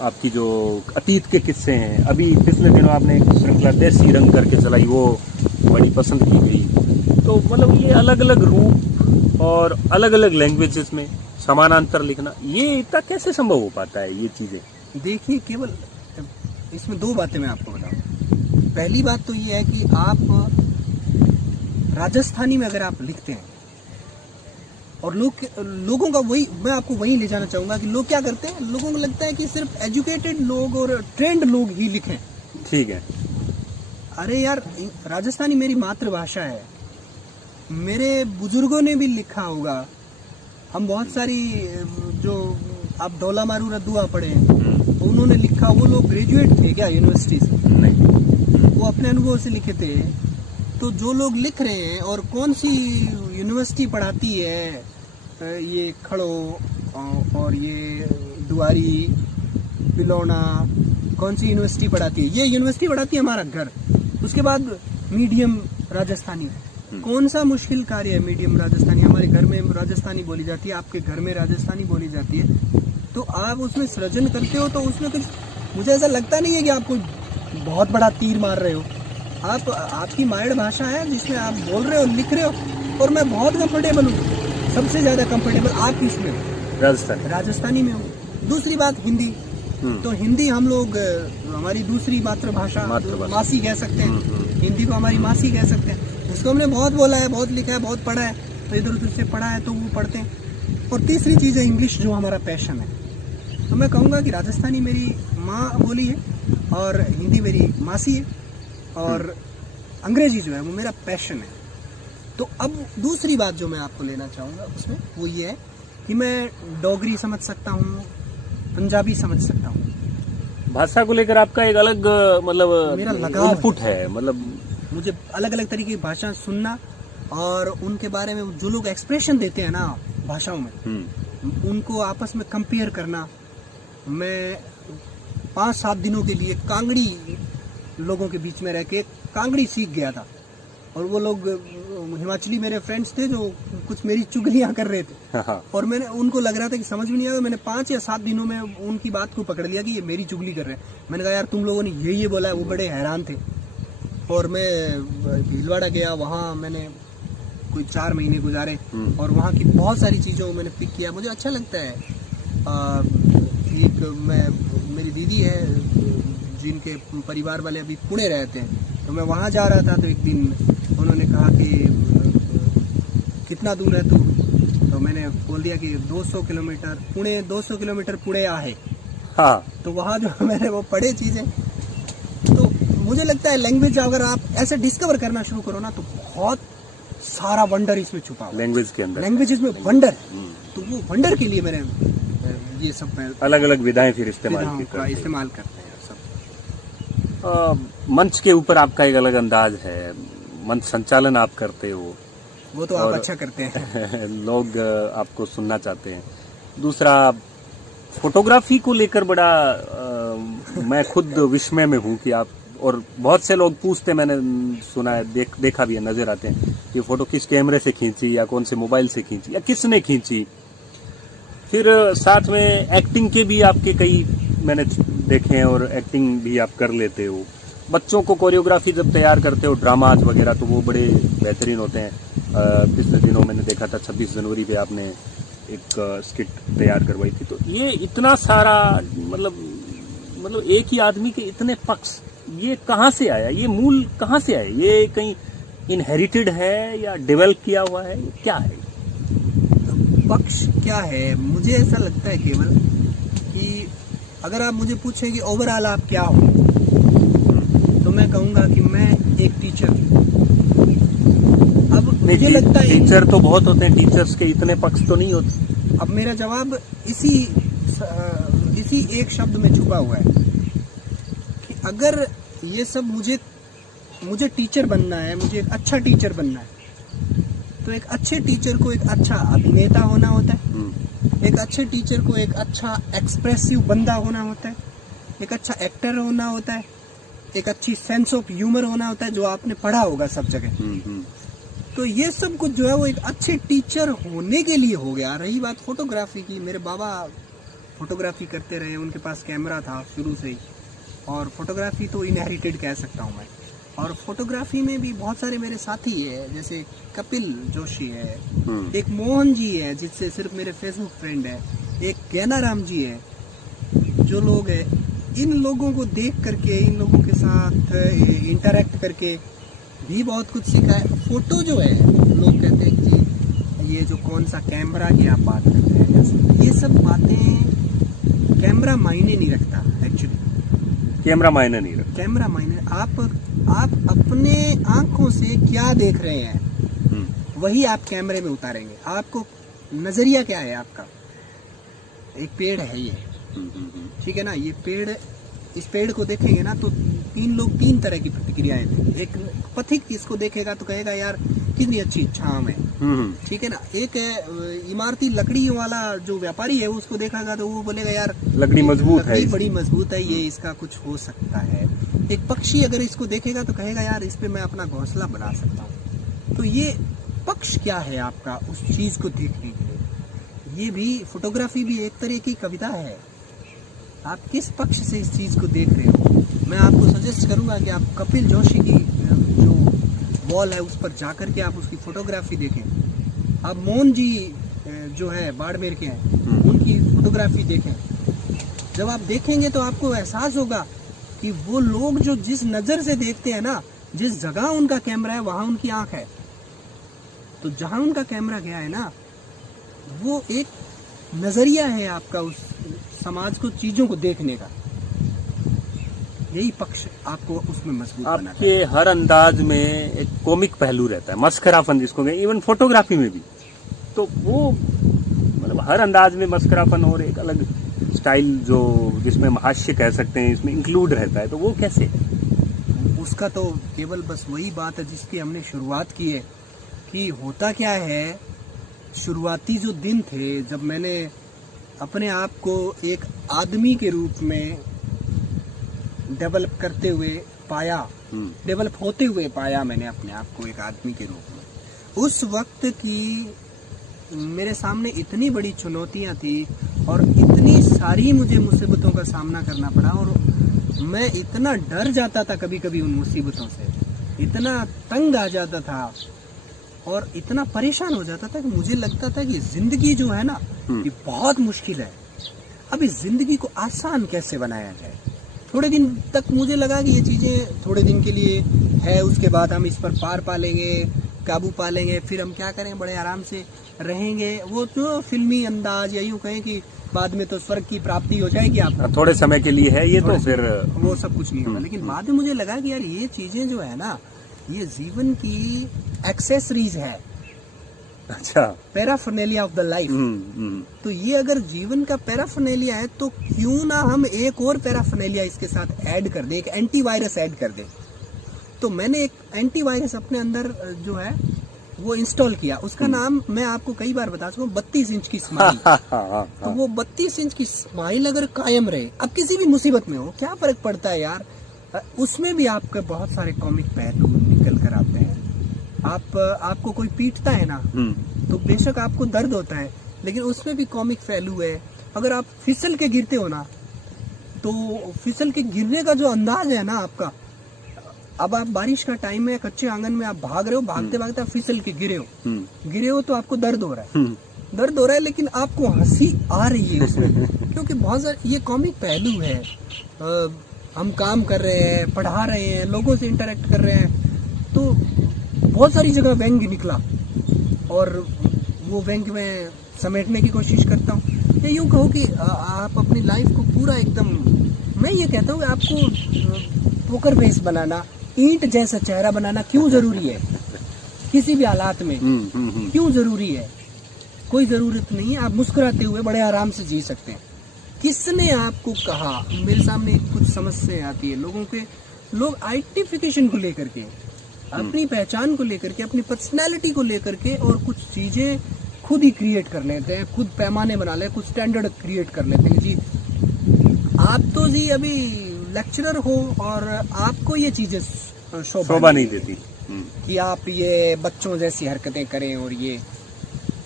आपकी जो अतीत के किस्से हैं, अभी पिछले दिनों आपने एक श्रृंखला देसी रंग करके चलाई, वो बड़ी पसंद की गई। तो मतलब ये अलग अलग रूप और अलग अलग लैंग्वेजेस में समानांतर लिखना, ये इतना कैसे संभव हो पाता है ये चीजें? देखिए, केवल इसमें दो बातें मैं आपको बताऊं। पहली बात तो ये है कि आप राजस्थानी में अगर आप लिखते हैं और लोगों का वही, मैं आपको वही ले जाना चाहूंगा कि लोग क्या करते हैं, लोगों को लगता है कि सिर्फ एजुकेटेड लोग और ट्रेंड लोग ही लिखें। ठीक है। अरे यार, राजस्थानी मेरी मातृभाषा है, मेरे बुजुर्गों ने भी लिखा होगा। हम बहुत सारी जो आप डोला मारू रद्दुआ पढ़े हैं, उन्होंने लिखा, वो लोग ग्रेजुएट थे क्या यूनिवर्सिटी से? नहीं, वो अपने अनुभव से लिखे थे। तो जो लोग लिख रहे हैं, और कौन सी यूनिवर्सिटी पढ़ाती है ये खड़ो और ये दुआरी पिलौना, कौन सी यूनिवर्सिटी पढ़ाती है? ये यूनिवर्सिटी पढ़ाती है हमारा घर। उसके बाद मीडियम राजस्थानी, कौन सा मुश्किल कार्य है मीडियम राजस्थानी? हमारे घर में राजस्थानी बोली जाती है, आपके घर में राजस्थानी बोली जाती है, तो आप उसमें सृजन करते हो तो उसमें कुछ, मुझे ऐसा लगता नहीं है कि आप कोई बहुत बड़ा तीर मार रहे हो। आप, आपकी मायड़ भाषा है जिसमें आप बोल रहे हो, लिख रहे हो, और मैं बहुत कंफर्टेबल हूँ, सबसे ज्यादा कंफर्टेबल आप किसमें हो? राजस्थानी में हूँ। दूसरी बात हिंदी, तो हिंदी हम लोग हमारी दूसरी मातृभाषा, मासी कह सकते हैं, हिंदी को हमारी मासी कह सकते हैं। इसको हमने बहुत बोला है, बहुत लिखा है, बहुत पढ़ा है, तो इधर उधर से पढ़ा है तो वो पढ़ते हैं। और तीसरी चीज़ है इंग्लिश, जो हमारा पैशन है। तो मैं कहूँगा कि राजस्थानी मेरी माँ बोली है और हिंदी मेरी मासी है और अंग्रेजी जो है वो मेरा पैशन है। तो अब दूसरी बात जो मैं आपको लेना चाहूँगा उसमें वो ये है कि मैं डोगरी समझ सकता हूँ, पंजाबी समझ सकता हूँ। भाषा को लेकर आपका एक अलग मतलब मेरा लगाव इनपुट है, मतलब मुझे अलग अलग तरीके की भाषा सुनना और उनके बारे में जो लोग एक्सप्रेशन देते हैं ना भाषाओं में, उनको आपस में कंपेयर करना। मैं 5-7 दिनों के लिए कांगड़ी लोगों के बीच में रह के कांगड़ी सीख गया था, और वो लोग हिमाचली मेरे फ्रेंड्स थे जो कुछ मेरी चुगलियां कर रहे थे, और मैंने उनको लग रहा था कि समझ में नहीं आया। मैंने 5 या 7 दिनों में उनकी बात को पकड़ लिया कि ये मेरी चुगली कर रहे हैं। मैंने कहा यार तुम लोगों ने ये बोला है। वो बड़े हैरान थे। और मैं भीलवाड़ा गया, वहाँ मैंने कोई 4 महीने गुजारे और वहाँ की बहुत सारी चीज़ों को मैंने पिक किया, मुझे अच्छा लगता है। एक मेरी दीदी है जिनके परिवार वाले अभी पुणे रहते हैं, तो मैं वहाँ जा रहा था, तो एक दिन उन्होंने कहा कि कितना दूर है तू? तो मैंने बोल दिया कि 200 किलोमीटर पुणे, 200 किलोमीटर पुणे आहे। हाँ। तो वहाँ जो मैंने वो पढ़े चीज़ें, तो मुझे लगता है लैंग्वेज अगर आप ऐसे डिस्कवर करना शुरू करो ना, तो बहुत सारा वंडर इसमें छुपा हुआ है। लैंग्वेज के अंदर, लैंग्वेज में वंडर, तो वो वंडर के लिए मैंने ये सब अलग अलग विधाएं फिर इस्तेमाल करते हैं सब। मंच के ऊपर आपका एक अलग अंदाज है, मंच संचालन आप करते हो, वो तो आप अच्छा करते हैं। लोग आपको सुनना चाहते हैं। दूसरा, फोटोग्राफी को लेकर बड़ा मैं खुद विस्मय में हूँ कि आप, और बहुत से लोग पूछते, मैंने सुना है, देखा भी है, नजर आते हैं कि फोटो किस कैमरे से खींची या कौन से मोबाइल से खींची या किसने खींची। फिर साथ में एक्टिंग के भी आपके कई मैंने देखे हैं, और एक्टिंग भी आप कर लेते हो। बच्चों को कोरियोग्राफी जब तैयार करते हो, ड्रामाज वगैरह, तो वो बड़े बेहतरीन होते हैं। पिछले दिनों मैंने देखा था 26 जनवरी पे आपने एक स्किट तैयार करवाई थी। तो ये इतना सारा मतलब एक ही आदमी के इतने पक्ष, ये कहाँ से आया? ये मूल कहाँ से आया? ये कहीं इनहेरिटेड है या डेवलप किया हुआ है, क्या है? पक्ष क्या है, मुझे ऐसा लगता है केवल कि अगर आप मुझे पूछें कि ओवरऑल आप क्या हो, तो मैं कहूँगा कि मैं एक टीचर हूँ। अब मुझे लगता है टीचर तो बहुत होते हैं, टीचर्स के इतने पक्ष तो नहीं होते। अब मेरा जवाब इसी एक शब्द में छुपा हुआ है कि अगर ये सब मुझे टीचर बनना है, मुझे एक अच्छा टीचर बनना है, तो एक अच्छे टीचर को एक अच्छा अभिनेता होना होता है, एक अच्छे टीचर को एक अच्छा एक्सप्रेसिव बंदा होना होता है, एक अच्छा एक्टर होना होता है, एक अच्छी सेंस ऑफ ह्यूमर होना होता है, जो आपने पढ़ा होगा सब जगह। तो ये सब कुछ जो है वो एक अच्छे टीचर होने के लिए हो गया। रही बात फोटोग्राफी की, मेरे बाबा फोटोग्राफी करते रहे, उनके पास कैमरा था शुरू से ही, और फोटोग्राफी तो इनहेरिटेड कह सकता हूँ मैं। और फोटोग्राफी में भी बहुत सारे मेरे साथी है, जैसे कपिल जोशी है, एक मोहन जी है जिससे सिर्फ मेरे फेसबुक फ्रेंड है, एक ज्ञानाराम जी है, जो लोग है, इन लोगों को देख करके, इन लोगों के साथ इंटरेक्ट करके भी बहुत कुछ सीखा है। फोटो जो है, लोग कहते हैं कि ये जो कौन सा कैमरा की आप बात करते हैं, ये सब बातें, कैमरा मायने नहीं रखता एक्चुअली। कैमरा मायने नहीं रखता। कैमरा मायने, आप अपने आंखों से क्या देख रहे हैं वही आप कैमरे में उतारेंगे। आपको नजरिया क्या है आपका? एक पेड़ है ये, ठीक है ना, ये पेड़, इस पेड़ को देखेंगे ना तो तीन तरह की प्रतिक्रियाएं थे। एक पथिक इसको देखेगा तो कहेगा यार कितनी अच्छी छांव है, ठीक है ना। एक इमारती लकड़ी वाला जो व्यापारी है उसको देखेगा तो वो बोलेगा यार लकड़ी मजबूत है, बड़ी मजबूत है, ये इसका कुछ हो सकता है। एक पक्षी अगर इसको देखेगा तो कहेगा यार इस पे मैं अपना घोंसला बना सकता हूँ। तो ये पक्ष क्या है आपका उस चीज को देखने के लिए? ये भी फोटोग्राफी भी एक तरह की कविता है। आप किस पक्ष से इस चीज को देख रहे हो? मैं आपको सजेस्ट करूंगा कि आप कपिल जोशी की जो वॉल है उस पर जाकर के आप उसकी फोटोग्राफी देखें। आप मोहन जी जो है बाड़मेर के हैं, उनकी फोटोग्राफी देखें। जब आप देखेंगे तो आपको एहसास होगा कि वो लोग जो जिस नजर से देखते हैं ना, जिस जगह उनका कैमरा है वहां उनकी आंख है। तो जहां उनका कैमरा गया है ना, वो एक नजरिया है आपका उस समाज को, चीजों को देखने का। यही पक्ष आपको उसमें मजबूत बनाता है। आपके हर अंदाज में एक कॉमिक पहलू रहता है, मस्करापन जिसको कहें, इवन फोटोग्राफी में भी। तो वो मतलब हर अंदाज में मस्करापन और एक अलग स्टाइल जो जिसमें हास्य कह सकते हैं इसमें इंक्लूड रहता है, तो वो कैसे? उसका तो केवल बस वही बात है जिसकी हमने शुरुआत की है कि होता क्या है, शुरुआती जो दिन थे जब मैंने अपने आप को एक आदमी के रूप में डेवलप करते हुए पाया, डेवलप होते हुए पाया मैंने अपने आप को एक आदमी के रूप में, उस वक्त की मेरे सामने इतनी बड़ी चुनौतियां थी और इतनी सारी मुझे मुसीबतों का सामना करना पड़ा, और मैं इतना डर जाता था कभी कभी उन मुसीबतों से, इतना तंग आ जाता था और इतना परेशान हो जाता था कि मुझे लगता था कि जिंदगी जो है ना ये बहुत मुश्किल है। अब इस जिंदगी को आसान कैसे बनाया जाए? थोड़े दिन तक मुझे लगा कि ये चीजें थोड़े दिन के लिए है, उसके बाद हम इस पर पार पा लेंगे, काबू पा लेंगे, फिर हम क्या करें, बड़े आराम से रहेंगे। वो जो फिल्मी अंदाज, या यूं कहें कि बाद में तो स्वर्ग की प्राप्ति हो जाएगी आपको, थोड़े समय के लिए है ये, तो फिर वो सब कुछ नहीं होगा। लेकिन बाद में मुझे लगा कि यार ये चीजें जो है ना, ये जीवन की एक्सेसरीज है, अच्छा, पैराफर्नेलिया ऑफ द लाइफ। तो ये अगर जीवन का पैराफर्नेलिया है तो क्यों ना हम एक और पैराफर्नेलिया इसके साथ ऐड कर दें, एक एंटीवायरस ऐड कर दें। तो मैंने एक एंटीवायरस अपने अंदर जो है वो इंस्टॉल किया। उसका नाम मैं आपको कई बार बता चुका हूँ, 32 इंच की स्माइल। तो वो 32 इंच की स्माइल अगर कायम रहे, अब किसी भी मुसीबत में हो, क्या फर्क पड़ता है यार, उसमें भी आपके बहुत सारे कॉमिक पहलू निकल कर आते हैं। आपको कोई पीटता है ना, तो बेशक आपको दर्द होता है, लेकिन उसमें भी कॉमिक पहलू है। अगर आप फिसल के गिरते हो ना, तो फिसल के गिरने का जो अंदाज है ना आपका, अब आप बारिश का टाइम है, कच्चे आंगन में आप भाग रहे हो, भागते भागते आप फिसल के गिरे हो तो आपको दर्द हो रहा है, लेकिन आपको हंसी आ रही है उसमें, क्योंकि बहुत सारे ये कॉमिक पहलू है। हम काम कर रहे हैं, पढ़ा रहे हैं, लोगों से इंटरेक्ट कर रहे हैं, तो बहुत सारी जगह व्यंग्य निकला, और वो बैंक में समेटने की कोशिश करता हूँ। या यूँ कहो कि आप अपनी लाइफ को पूरा एकदम, मैं ये कहता हूँ कि आपको पोकर फेस बनाना, ईंट जैसा चेहरा बनाना क्यों ज़रूरी है किसी भी हालात में? क्यों ज़रूरी है? कोई ज़रूरत नहीं है। आप मुस्कुराते हुए बड़े आराम से जी सकते हैं। किसने आपको कहा? मेरे सामने कुछ समस्याएं आती है लोग आइडेंटिफिकेशन को लेकर के, अपनी पहचान को लेकर के, अपनी पर्सनैलिटी को लेकर के और कुछ चीज़ें खुद ही क्रिएट कर लेते हैं, खुद पैमाने बना ले, कुछ स्टैंडर्ड क्रिएट कर लेते हैं। जी आप तो जी अभी लेक्चरर हो और आपको ये चीज़ें शोभा नहीं देती कि आप ये बच्चों जैसी हरकतें करें। और ये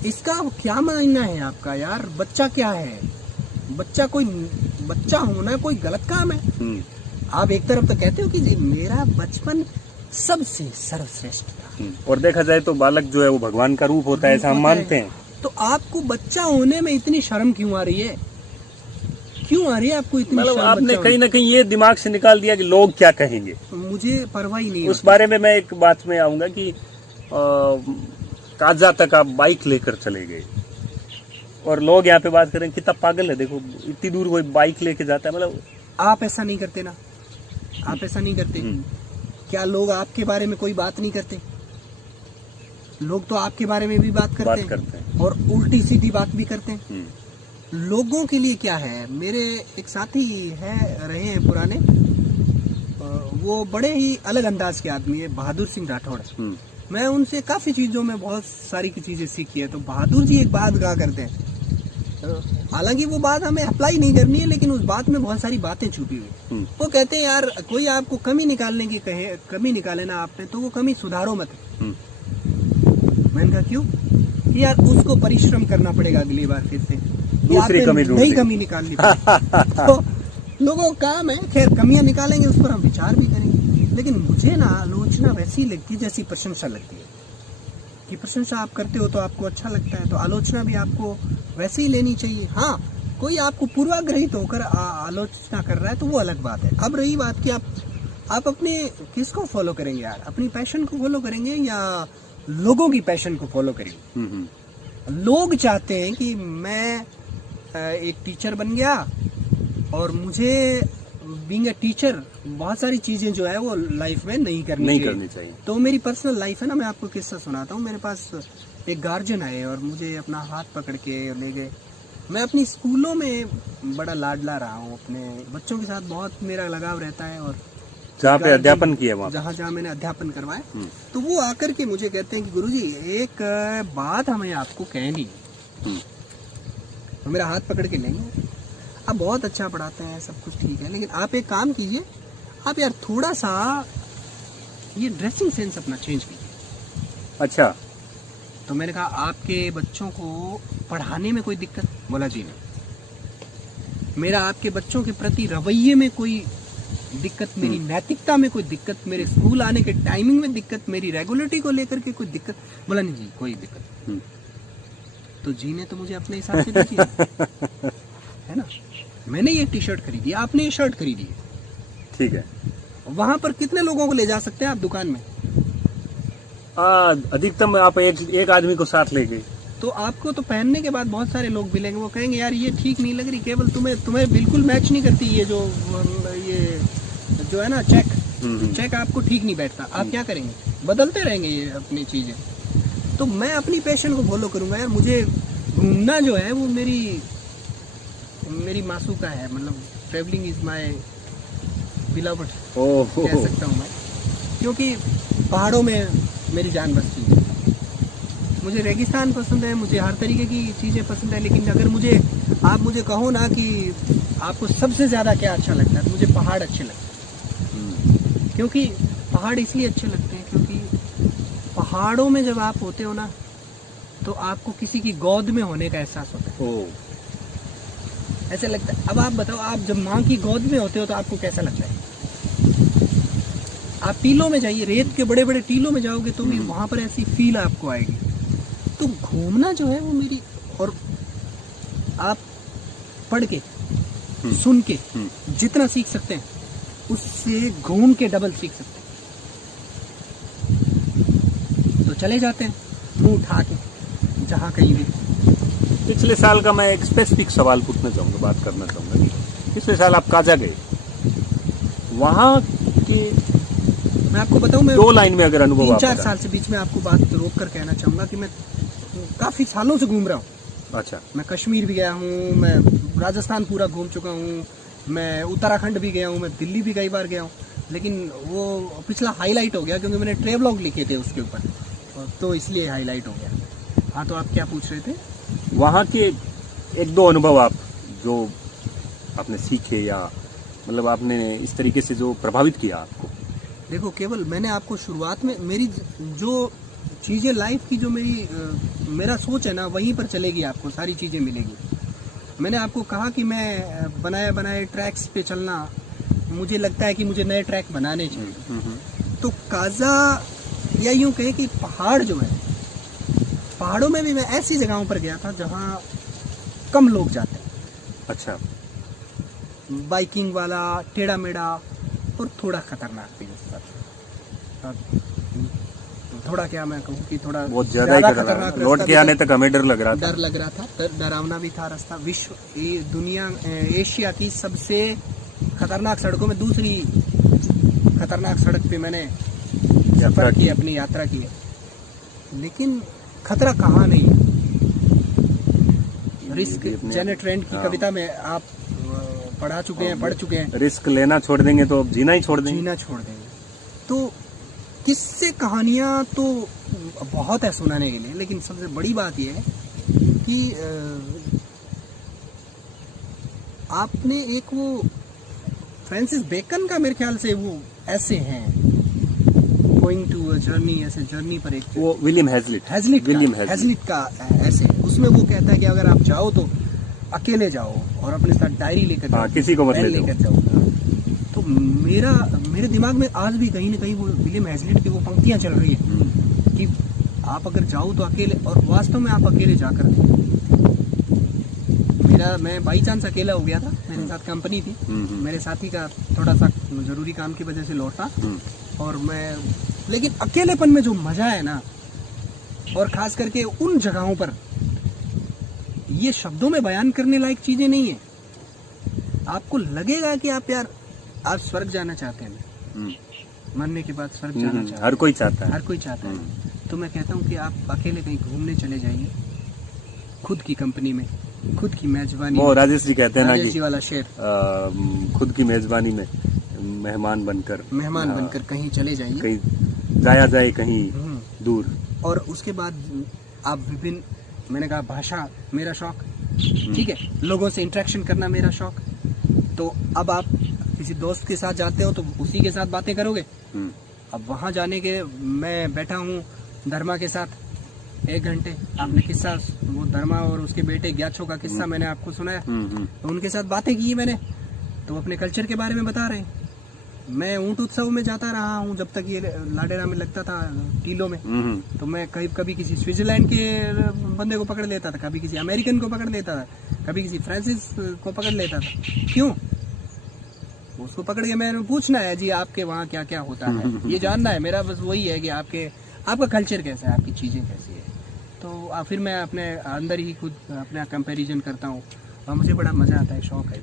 इसका क्या मायना है आपका यार? बच्चा क्या है? बच्चा होना कोई गलत काम है? आप एक तरफ तो कहते हो कि जी मेरा बचपन सबसे सर्वश्रेष्ठ था, और देखा जाए तो बालक जो है वो भगवान का रूप होता है, ऐसा हम मानते हैं। तो आपको बच्चा होने में इतनी शर्म क्यों आ रही है? क्यों आ रही है आपको इतनी मतलब शर्म? आपने कहीं ना कहीं ये दिमाग से निकाल दिया कि लोग क्या कहेंगे। मुझे परवाह ही नहीं। उस बारे में मैं एक बात में आऊंगा कि काजा तक आप बाइक लेकर चले गए और लोग यहाँ पे बात करें कितना पागल है, देखो इतनी दूर कोई बाइक लेके जाता है। मतलब आप ऐसा नहीं करते ना, आप ऐसा नहीं करते। क्या लोग आपके बारे में कोई बात नहीं करते? लोग तो आपके बारे में भी बात करते हैं और उल्टी सीधी बात भी करते हैं। लोगों के लिए क्या है? मेरे एक साथी रहे हैं पुराने, वो बड़े ही अलग अंदाज के आदमी है, बहादुर सिंह राठौड़। मैं उनसे काफी चीजों में बहुत सारी की चीजें सीखी है। तो बहादुर जी एक बात कहा करते हैं, हालांकि वो बात हमें अप्लाई नहीं करनी है, लेकिन उस बात में बहुत सारी बातें छुपी हुई। वो कहते हैं यार कोई आपको कमी निकालने की कहे, कमी निकाले ना आपने, तो वो कमी सुधारो मत। मैंने कहा क्यों? यार उसको परिश्रम करना पड़ेगा अगली बार फिर से, नई कमी निकालनी पड़ेगी। तो लोगों का काम है, खैर कमियां निकालेंगे, उस पर हम विचार भी करेंगे। लेकिन मुझे ना आलोचना वैसी लगती है जैसी प्रशंसा लगती है। कि प्रशंसा आप करते हो तो आपको अच्छा लगता है, तो आलोचना भी आपको वैसे ही लेनी चाहिए। हाँ, कोई आपको पूर्वाग्रहित होकर आलोचना कर रहा है तो वो अलग बात है। अब रही बात कि आप अपने किसको फॉलो करेंगे यार? अपनी पैशन को फॉलो करेंगे या लोगों की पैशन को फॉलो करेंगे? लोग चाहते हैं कि मैं एक टीचर बन गया और मुझे बीइंग अ टीचर बहुत सारी चीजें जो है वो लाइफ में नहीं करनी चाहिए। तो मेरी पर्सनल लाइफ है ना, मैं आपको किस्सा सुनाता हूँ। मेरे पास एक गार्जियन आए और मुझे अपना हाथ पकड़ के ले गए। मैं अपनी स्कूलों में बड़ा लाडला रहा हूँ, अपने बच्चों के साथ बहुत मेरा लगाव रहता है। और जहाँ पे अध्यापन किया, जहाँ मैंने अध्यापन करवाया, तो वो आकर के मुझे कहते हैं कि गुरुजी एक बात हमें आपको कहनी है। तो मेरा हाथ पकड़ के लेंगे, आप बहुत अच्छा पढ़ाते हैं, सब कुछ ठीक है, लेकिन आप एक काम कीजिए, आप यार थोड़ा सा ये ड्रेसिंग सेंस अपना चेंज कीजिए। अच्छा। तो मैंने कहा आपके बच्चों को पढ़ाने में कोई दिक्कत? बोला जी नहीं। मेरा आपके बच्चों के प्रति रवैये में कोई दिक्कत, मेरी नैतिकता में कोई दिक्कत, मेरे स्कूल आने के टाइमिंग में दिक्कत, मेरी रेगुलरिटी को लेकर के कोई दिक्कत? बोला नहीं जी कोई दिक्कत। तो जी ने तो मुझे अपने हिसाब से दीजिए, है ना। मैंने ये टी शर्ट खरीदी, आपने ये शर्ट खरीदी है, ठीक है। वहां पर कितने लोगों को ले जा सकते हैं आप दुकान में? अधिकतम आप एक आदमी को साथ ले गए। तो आपको तो पहनने के बाद बहुत सारे लोग मिलेंगे, वो कहेंगे यार ये ठीक नहीं लग रही, केवल तुम्हें बिल्कुल मैच नहीं करती, ये जो है ना चेक आपको ठीक नहीं बैठता। आप क्या करेंगे? बदलते रहेंगे ये अपनी चीजें। तो मैं अपनी पैशन को फॉलो करूंगा यार। मुझे घूमना जो है वो मेरी मासूका है, मतलब ट्रेवलिंग इज माय बिलवड कह सकता हूँ मैं, क्योंकि पहाड़ों में मेरी जान बसती है। मुझे रेगिस्तान पसंद है, मुझे हर तरीके की चीज़ें पसंद है, लेकिन अगर आप मुझे कहो ना कि आपको सबसे ज़्यादा क्या अच्छा लगता है, तो मुझे पहाड़ अच्छे लगते हैं। क्योंकि पहाड़ इसलिए अच्छे लगते हैं क्योंकि पहाड़ों में जब आप होते हो ना, तो आपको किसी की गोद में होने का एहसास होता है। ऐसे लगता है। अब आप बताओ, आप जब माँ की गोद में होते हो तो आपको कैसा लगता है? आप टीलों में जाइए, रेत के बड़े बड़े टीलों में जाओगे तो भी वहां पर ऐसी फील आपको आएगी। तो घूमना जो है वो मेरी, और आप पढ़ के सुन के जितना सीख सकते हैं उससे घूम के डबल सीख सकते हैं। तो चले जाते हैं मुंह उठा के, जहाँ कहीं भी। पिछले साल का मैं एक स्पेसिफिक सवाल पूछना चाहूँगा, बात करना चाहूँगा कि पिछले साल आप काजा गए, वहाँ के मैं आपको बताऊं, मैं 2 लाइन में अगर अनुभव 3-4 आपका। साल से बीच में आपको बात रोक कर कहना चाहूँगा कि मैं काफ़ी सालों से घूम रहा हूँ। अच्छा। मैं कश्मीर भी गया हूँ, मैं राजस्थान पूरा घूम चुका हूँ, मैं उत्तराखंड भी गया हूँ, मैं दिल्ली भी कई बार गया हूँ, लेकिन वो पिछला हाईलाइट हो गया क्योंकि मैंने ट्रेवलॉग लिखे थे उसके ऊपर, तो इसलिए हाईलाइट हो गया। हाँ, तो आप क्या पूछ रहे थे? वहाँ के 1-2 अनुभव आप जो आपने सीखे या मतलब आपने इस तरीके से जो प्रभावित किया आपको। देखो, केवल मैंने आपको शुरुआत में मेरी जो चीज़ें लाइफ की जो मेरा सोच है ना, वहीं पर चलेगी, आपको सारी चीज़ें मिलेगी। मैंने आपको कहा कि मैं बनाए ट्रैक्स पे चलना, मुझे लगता है कि मुझे नए ट्रैक बनाने चाहिए। तो काजा या यूं कहे कि पहाड़ जो है, पहाड़ों में भी मैं ऐसी जगहों पर गया था जहाँ कम लोग जाते हैं। अच्छा। बाइकिंग वाला, टेढ़ा मेढ़ा और थोड़ा खतरनाक भी होता था। थोड़ा क्या मैं कहूँ कि थोड़ा बहुत ज्यादा ही खतरनाक, रास्ता लौट के भी आने तक हमें डर लग रहा था। डर लग रहा था, डरावना भी था रास्ता। दुनिया एशिया की सबसे खतरनाक सड़कों में दूसरी खतरनाक सड़क पे मैंने सफर की, अपनी यात्रा की है। लेकिन खतरा कहाँ नहीं है। रिस्क, जेनेट रेंट की कविता में आप पढ़ चुके हैं। रिस्क लेना छोड़ देंगे तो जीना ही छोड़ देंगे। जीना छोड़ देंगे। तो किस्से कहानियां तो बहुत है सुनाने के लिए, लेकिन सबसे बड़ी बात यह है कि आपने एक वो फ्रांसिस बेकन का मेरे ख्याल से वो ऐसे हैं, गोइंग टू अ जर्नी, ऐसे जर्नी पर एक, वो विलियम हेजलिट का ऐसे, उसमें वो कहता है कि अगर आप जाओ तो अकेले जाओ और अपने साथ डायरी लेकर जाओ, किसी को मत लेकर जाओ। तो मेरे दिमाग में आज भी कहीं ना कहीं वो विलियम हेजलिट की वो पंक्तियां चल रही है कि आप अगर जाओ तो अकेले, और वास्तव में आप अकेले जाकर, मैं बाई चांस अकेला हो गया था, मेरे साथ कंपनी थी, मेरे साथी का थोड़ा सा जरूरी काम की वजह से लौटा, और लेकिन अकेलेपन में जो मजा है ना, और खास करके उन जगहों पर, ये शब्दों में बयान करने लायक चीजें नहीं है। आपको लगेगा कि आप स्वर्ग जाना चाहते हैं, मरने के बाद स्वर्ग जाना चाहते हैं, हर कोई चाहता है। तो मैं कहता हूँ कि आप अकेले कहीं घूमने चले जाइए, खुद की कंपनी में, खुद की मेजबानी। वो राजेश जी कहते हैं ना कि वाला शेर, खुद की मेजबानी में मेहमान बनकर कहीं चले जाइए, कहीं जाया जाए कहीं दूर। और उसके बाद आप विभिन्न, मैंने कहा भाषा मेरा शौक, ठीक है, लोगों से इंटरेक्शन करना मेरा शौक। तो अब आप किसी दोस्त के साथ जाते हो तो उसी के साथ बातें करोगे। अब वहां जाने के, मैं बैठा हूँ धर्मा के साथ 1 घंटे, आपने किस्सा, वो धर्मा और उसके बेटे ग्याचो का किस्सा मैंने आपको सुनाया, तो उनके साथ बातें की मैंने, तो अपने कल्चर के बारे में बता रहे हैं। मैं ऊंट उत्सव में जाता रहा हूँ जब तक ये लाडेरा में लगता था, टीलो में, तो मैं कभी किसी स्विट्जरलैंड के बंदे को पकड़ लेता था, कभी किसी अमेरिकन को पकड़ लेता था, कभी किसी फ्रांसिस को पकड़ लेता था। क्यों? उसको पकड़ के मैंने पूछना है, जी आपके वहाँ क्या क्या होता है, ये जानना है मेरा, बस वही है कि आपका कल्चर कैसा है, आपकी चीज़ें कैसी है। तो फिर मैं अपने अंदर ही खुद अपना कंपैरिजन करता हूँ और मुझे बड़ा मज़ा आता है, शौक है।